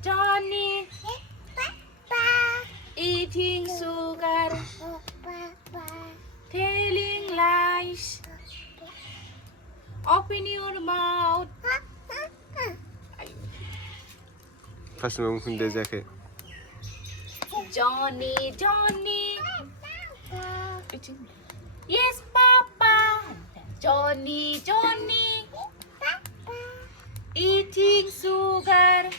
Johny eating sugar, telling lies. Open your mouth. 가슴 군대 자켓. Johny Johny. Yes, Papa. Johny Johny eating sugar,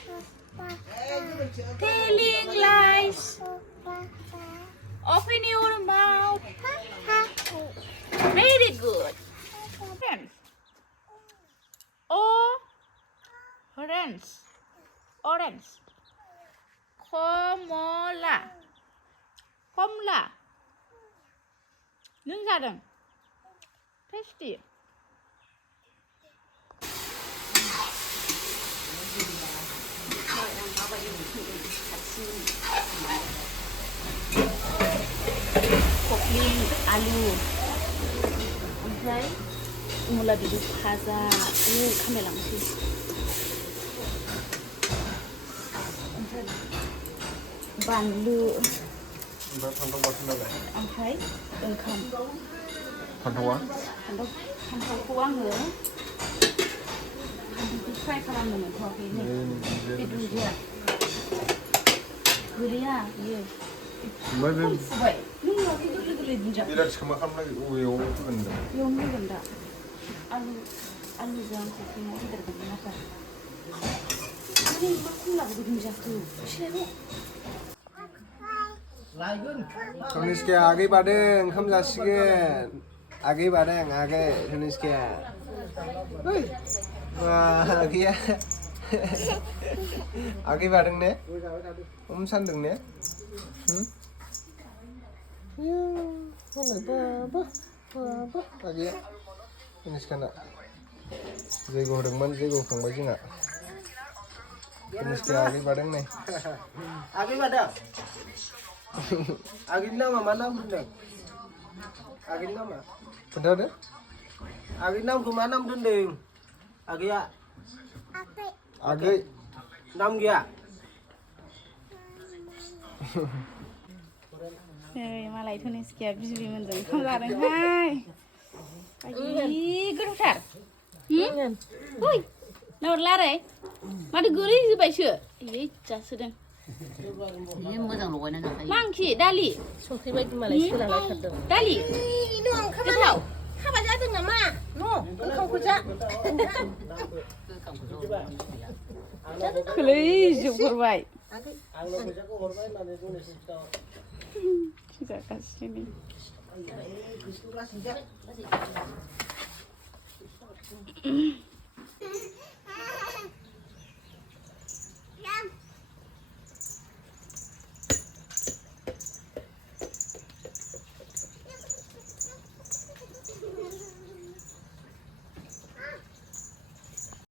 telling lies. Open your mouth. Very good. Friends. Orange. Orange. Komola. Komla. Nướng जादों. Tasty. Kopi, alu, oमफ्राय मुला बिदि भाजा खामलायलांसै ओमफ्राय बानलु ओमफ्राय ओंखाम फान्थावखौ आङो फ्राय खालामनो मोनथ'वाखै बे दुन्दिया गोलैया बियो फुबाय नों नुवाखै गोरलै गोरलै दुन्दिया बिराद सामा खालामनाय अबेयाव होगोन दा बेयावनो होगोन दा आलुजों खफियाव होदेरगोन नाथाय मा खम लाबोगोन दुन्दियाखौ एसेल' धनिस्काया आगै बादों ओंखाम जासिगोन आगै बादों आगै धनिस्काया आगैया आगै बादों ने हम सान्दों ने बाबा आगैया धनिस्काना जैग' होदोंमोन जैग' होखांबाय जोंहा धनिस्काया आगै बादों नै आगै बादों आगैनि नामा मा नाम दोनदों आगैनि नामा खोन्थादो आगैनि नामखौ मा नाम दोनदों आगैया आगै नाम गैया मालाय धनिस्काया बिबैमोनजों ओंखाम जादोंहाय गोथावथार ओइ नाहरलारै माथो गोलैजोब्बायसो जासोदों मोजां लगायना जाखायो मा ओंख्रि दालि संख्रि बायदि मालाय सोलालायथारदों दालि गोथाव हाबा जादों नामा ओंखामखौ जा खोलैजोबहरबाय आंनो फैसाखौ हरबाय होननानै बुंनोसै जागासिनो